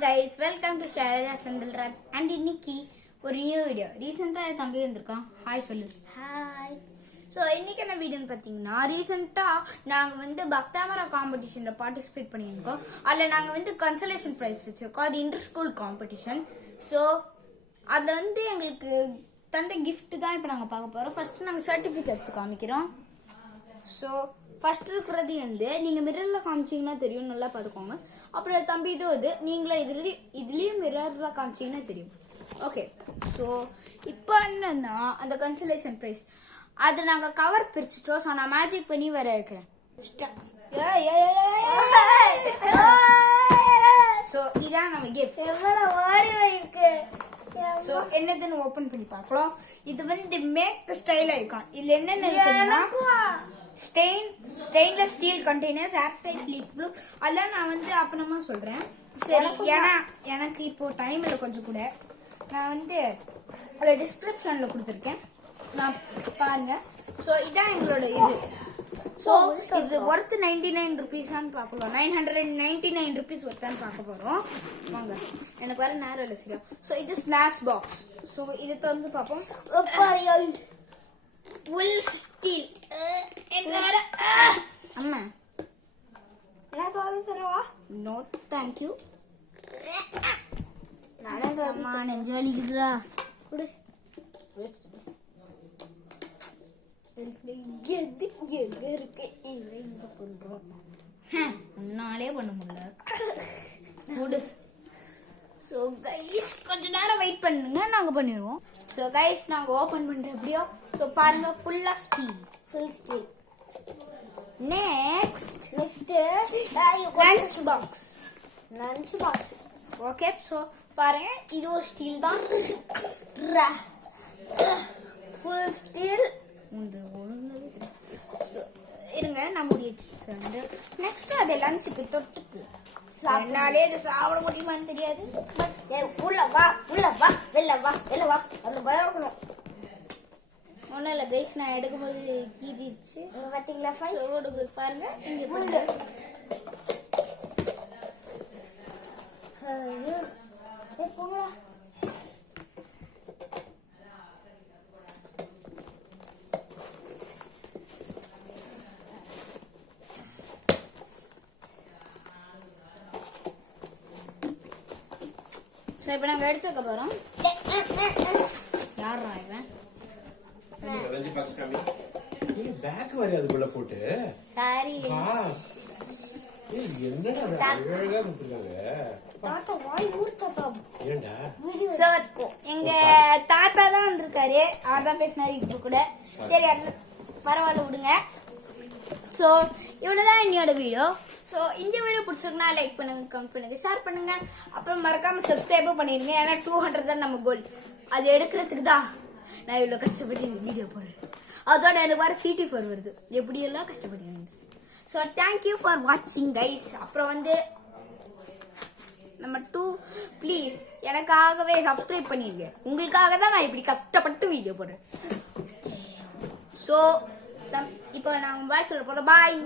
guys, welcome to Shailaja Sandalraj and இன்னைக்கு ஒரு new video. ரீசெண்டா தம்பி வந்திருக்கான். ஹாய் சொல்லு. ஹாய். ஸோ இன்னைக்கு என்ன வீடியோன்னு பார்த்தீங்கன்னா, ரீசெண்டா நாங்கள் வந்து பக்தாமரா காம்படிஷனில் பார்ட்டிசிபேட் பண்ணியிருக்கோம். அதில் நாங்கள் வந்து கன்சலேஷன் ப்ரைஸ் வச்சிருக்கோம். அது இன்டர் ஸ்கூல் காம்படிஷன். ஸோ அதில் வந்து எங்களுக்கு தந்த கிஃப்ட் தான் இப்போ நாங்கள் பார்க்க போகிறோம். ஃபர்ஸ்ட் நாங்கள் சர்டிஃபிகேட்ஸ் காமிக்கிறோம். ஸோ ஃபர்ஸ்ட் இருக்கிறது வந்து நீங்கள் மிரரில் காமிச்சிங்கன்னா தெரியும், நல்லா பார்த்துக்கோங்க. அப்புறம் தம்பி இது நீங்களே இதுலேயும் மிரரில் காமிச்சிங்கன்னா தெரியும். ஓகே, ஸோ இப்போ என்னன்னா அந்த கன்சலேஷன் ப்ரைஸ் அது நாங்கள் கவர் பிரிச்சுட்டோம். ஸோ நான் மேஜிக் பண்ணி வர வைக்கிறேன். ஸோ இதான் நம்ம கிஃப்ட். எவ்வளோ ஓடி இருக்கு. ஸோ என்னதுன்னு ஓப்பன் பண்ணி பார்க்கலாம். இது வந்து மேக் ஸ்டைல் ஐகான். இதில் என்னென்ன இருக்குன்னா stainless steel containers, airtight league proof. அதெல்லாம் நான் வந்து அப்புறமா சொல்கிறேன். சரி, ஏன்னா எனக்கு இப்போ டைம் இல்லை கொஞ்சம் கூட. நான் வந்து அதில் டிஸ்கிரிப்ஷனில் கொடுத்துருக்கேன், நான் பாருங்க. ஸோ இதான் எங்களோட இது. ஸோ இது ஒர்த்து 99 ருபீஸான்னு பார்க்கலாம். 999 ருபீஸ் ஒர்த்தான்னு பார்க்க போகிறோம். வாங்க, எனக்கு வர நேரம் இல்லை சரியா. ஸோ இது ஸ்நாக்ஸ் பாக்ஸ். ஸோ இதை திறந்து பார்ப்போம். Full steel. அம்மா தருவா? No thank you. அம்மா நெஞ்சு வலிக்குதுடா. கொடு. உன்னாலே பண்ண முடியல. கொடு. ஸோ கைஸ் கொஞ்ச நேரம் வெயிட் பண்ணுங்க, நாங்கள் பண்ணிடுவோம். ஸோ கைஸ் நாங்கள் ஓப்பன் பண்ணுறோம் எப்படியோ. ஸோ பாருங்க, ஃபுல்லாக steel, full steel. Next lunch box. Lunch box. Okay, so பாருங்க, இது ஒரு ஸ்டீல் தான். Full steel. ஸோ இருங்க, நான் முடிச்சு. நெக்ஸ்ட் அது லஞ்சுக்கு தொட்டுக்கு. என்னாலே இது சாப்பிட முடியுமான்னு தெரியாது. உள்ள வா, உள்ள வா, வெளில வா, வெளில வா. அது பயப்படணும். ஒன்றும் இல்லை கைஸ், நான் எடுக்கும்போது கீறிடுச்சு. பார்த்தீங்களா? பாருங்க இங்கே பாருங்க. போங்களா. சரி, இப்போ நாங்கள் எடுத்து வைக்க போகிறோம். யாரா இவன்? பேக் வரை அதுக்குள்ள போட்டு சாரி. என்னடா அழகா கொடுத்துருக்காங்க. ஏண்டா எங்க தாத்தா தான் வந்திருக்காரு, அவர் தான் பேசினாரு இப்ப கூட. சரி, அது பரவாயில்ல, விடுங்க. ஸோ இவ்வளோதான் என்னோட வீடியோ. ஸோ இந்த வீடியோ பிடிச்சிருக்குன்னா லைக் பண்ணுங்க, கமெண்ட் பண்ணுங்க, ஷேர் பண்ணுங்க. அப்புறம் மறக்காம சப்ஸ்கிரைபும் பண்ணிருங்க. ஏன்னா 200 தான் நம்ம கோல். அது எடுக்கிறதுக்கு தான் நான் இவ்வளோ கஷ்டப்பட்டு இந்த வீடியோ போடுறேன். அதோட எனக்கு வர CT4 வருது. எப்படியெல்லாம் கஷ்டப்பட்டு. ஸோ தேங்க்யூ ஃபார் வாட்சிங் கைஸ். அப்புறம் வந்து நம்ம ப்ளீஸ் எனக்காகவே சப்ஸ்கிரைப் பண்ணிருங்க. உங்களுக்காக தான் நான் இப்படி கஷ்டப்பட்டு வீடியோ போடுறேன். ஸோ இப்போ நாங்கள் பாய் சொல்ல போகிறோம். பாய்.